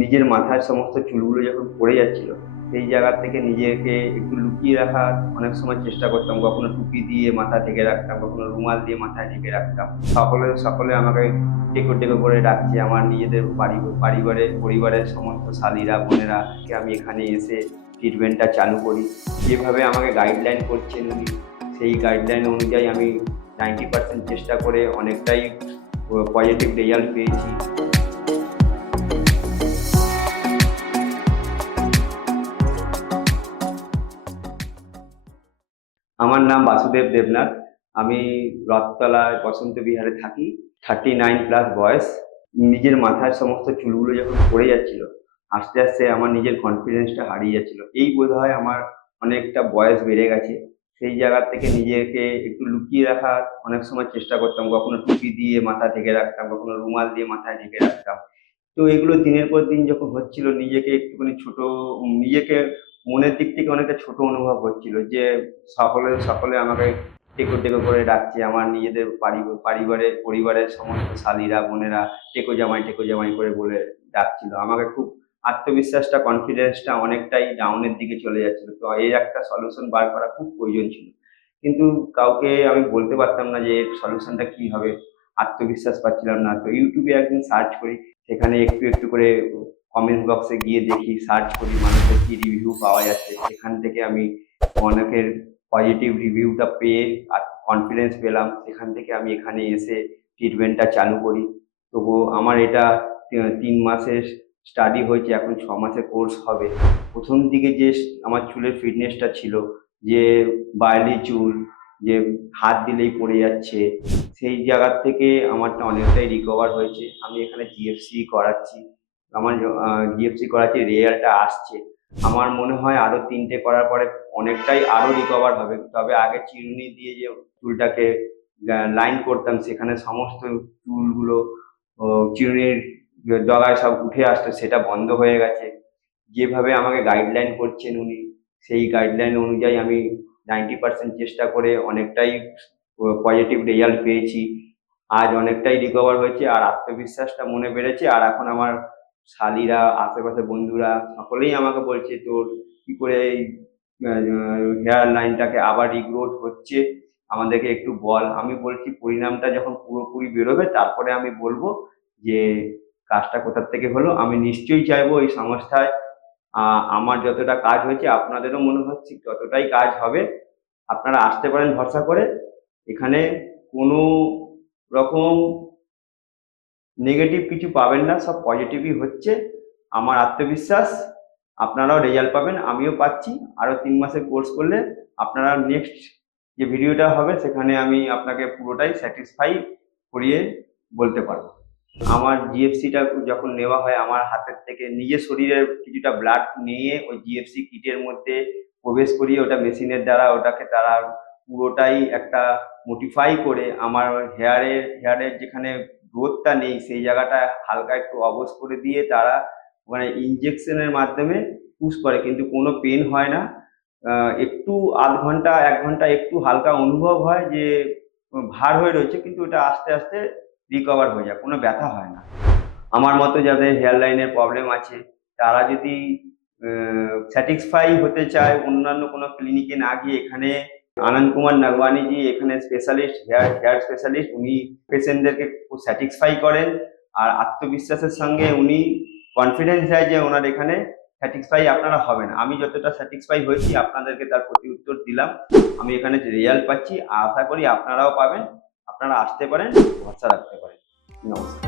নিজের মাথার সমস্ত চুলগুলো যখন পড়ে যাচ্ছিল, সেই জায়গা থেকে নিজেকে একটু লুকিয়ে রাখার অনেক সময় চেষ্টা করতাম। কখনো টুপি দিয়ে মাথা ঢেকে রাখতাম, কখনো রুমাল দিয়ে মাথায় ঢেকে রাখতাম। সকলে সকলে আমাকে টেকো টেকো করে ডাকছে। আমার নিজেদের পরিবারের সমস্ত শালীরা বোনেরা কে আমি এখানে এসে ট্রিটমেন্টটা চালু করি। যেভাবে আমাকে গাইডলাইন করছেন উনি, সেই গাইডলাইন অনুযায়ী আমি 90% চেষ্টা করে অনেকটাই পজিটিভ রেজাল্ট পেয়েছি। আমার নাম বাসুদেব দেবনাথ। আমি রথতলায় বসন্ত বিহারে থাকি। 39+ বয়স। নিজের মাথার সমস্ত চুলগুলো যখন পড়ে যাচ্ছিল, আস্তে আস্তে আমার নিজের কনফিডেন্সটা হারিয়ে যাচ্ছিল। এই বোধহয় আমার অনেকটা বয়স বেড়ে গেছে। সেই জায়গা থেকে নিজেকে একটু লুকিয়ে রাখার অনেক সময় চেষ্টা করতাম। কখনো টুপি দিয়ে মাথা ঢেকে রাখতাম, কখনো রুমাল দিয়ে মাথায় ঢেকে রাখতাম। তো এগুলো দিনের পর দিন যখন হচ্ছিল, নিজেকে একটুখানি ছোট, নিজেকে মনের দিক থেকে অনেকটা ছোট অনুভব হচ্ছিল যে সকলে সকলে আমাকে টেকো টেকো করে ডাকছে। আমার নিজেদের পরিবারের সমস্ত শালীরা বোনেরা টেকো জামাই করে বলে ডাকছিল। আমাকে খুব আত্মবিশ্বাসটা, কনফিডেন্সটা অনেকটাই ডাউনের দিকে চলে যাচ্ছিল। তো এর একটা সলিউশন বার করা খুব প্রয়োজন ছিল, কিন্তু কাউকে আমি বলতে পারতাম না যে এর সলিউশনটা কি হবে। আত্মবিশ্বাস পাচ্ছিলাম না। তো ইউটিউবে একদিন সার্চ করি, সেখানে একটু একটু করে কমেন্ট বক্সে গিয়ে দেখি, সার্চ করি মানুষের কি রিভিউ পাওয়া যাচ্ছে। সেখান থেকে আমি অনেকের পজিটিভ রিভিউটা পেয়ে আর কনফিডেন্স পেলাম। সেখান থেকে আমি এখানে এসে ট্রিটমেন্টটা চালু করি। তবুও আমার এটা 3 মাসের স্টাডি হয়েছে, এখন 6 মাসের কোর্স হবে। প্রথম দিকে যে আমার চুলের ফিটনেসটা ছিল, যে বার্লি চুল, যে হাত দিলেই পড়ে যাচ্ছে, সেই জায়গার থেকে আমারটা অনেকটাই রিকভার হয়েছে। আমি এখানে জিএফসি করাচ্ছি। আমার জিএফসি করাচ্ছি, রেজাল্টটা আসছে। আমার মনে হয় আরো 3টে করার পরে অনেকটাই আরো রিকভার হবে। তবে আগে চিরুনি দিয়ে যে চুলটাকে লাইন করতাম, সেখানে সমস্ত চুলগুলো চিরুনির ডগায় সব উঠে আসতো, সেটা বন্ধ হয়ে গেছে। যেভাবে আমাকে গাইডলাইন করছেন উনি, সেই গাইডলাইন অনুযায়ী আমি 90% চেষ্টা করে অনেকটাই পজিটিভ রেজাল্ট পেয়েছি। আজ অনেকটাই রিকভার হয়েছে, আর আত্মবিশ্বাসটা মনে বেড়েছে। আর এখন আমার শালীরা, আশেপাশে বন্ধুরা সকলেই আমাকে বলছে, তোর কি করে এই হেয়ার লাইনটাকে আবার রিগ্রোথ হচ্ছে, আমাদেরকে একটু বল। আমি বলছি পরিণামটা যখন পুরোপুরি বেরোবে তারপরে আমি বলবো যে কাজটা কোথার থেকে হলো। আমি নিশ্চয়ই চাইবো এই সংস্থায় আমার যতটা কাজ হয়েছে আপনাদেরও মনে হচ্ছে ততটাই কাজ হবে। আপনারা আসতে পারেন ভরসা করে। এখানে কোনো রকম নেগেটিভ কিছু পাবেন না, সব পজিটিভই হচ্ছে। আমার আত্মবিশ্বাস, আপনারাও রেজাল্ট পাবেন, আমিও পাচ্ছি। আরও 3 মাসের কোর্স করলে আপনারা নেক্সট যে ভিডিওটা হবে সেখানে আমি আপনাকে পুরোটাই স্যাটিসফাই করিয়ে বলতে পারবো। আমার জিএফসিটা যখন নেওয়া হয়, আমার হাতের থেকে নিজের শরীরের কিছুটা ব্লাড নিয়ে ওই জিএফসি কিটের মধ্যে প্রবেশ করিয়ে ওটা মেশিনের দ্বারা ওটাকে তারা পুরোটাই একটা মডিফাই করে আমার হেয়ারের যেখানে গ্রোথটা নেই সেই জায়গাটা হালকা একটু অবশ করে দিয়ে তারা মানে ইনজেকশনের মাধ্যমে পুশ করে, কিন্তু কোনো পেন হয় না। একটু আধ ঘন্টা 1 ঘন্টা একটু হালকা অনুভব হয় যে ভার হয়ে রয়েছে, কিন্তু ওটা আস্তে আস্তে রিকভার হয়ে যায়, কোনো ব্যথা হয় না। আমার মতো যাদের হেয়ার লাইনের প্রবলেম আছে, তারা যদি স্যাটিসফাই হতে চায়, অন্যান্য কোনো ক্লিনিকে না গিয়ে এখানে আনন্দ কুমার নাগওয়ানি জি এখানে স্পেশালিস্ট, হেয়ার স্পেশালিস্ট, উনি পেশেন্টদেরকে খুব স্যাটিসফাই করেন। আর আত্মবিশ্বাসের সঙ্গে উনি কনফিডেন্স দেয় যে ওনার এখানে স্যাটিসফাই আপনারা হবেন। আমি যতটা স্যাটিসফাই হয়েছি আপনাদেরকে তার প্রতি উত্তর দিলাম। আমি এখানে যে রেজাল্ট পাচ্ছি, আশা করি আপনারাও পাবেন। আপনারা আসতে পারেন, ভরসা রাখতে পারেন। নমস্কার।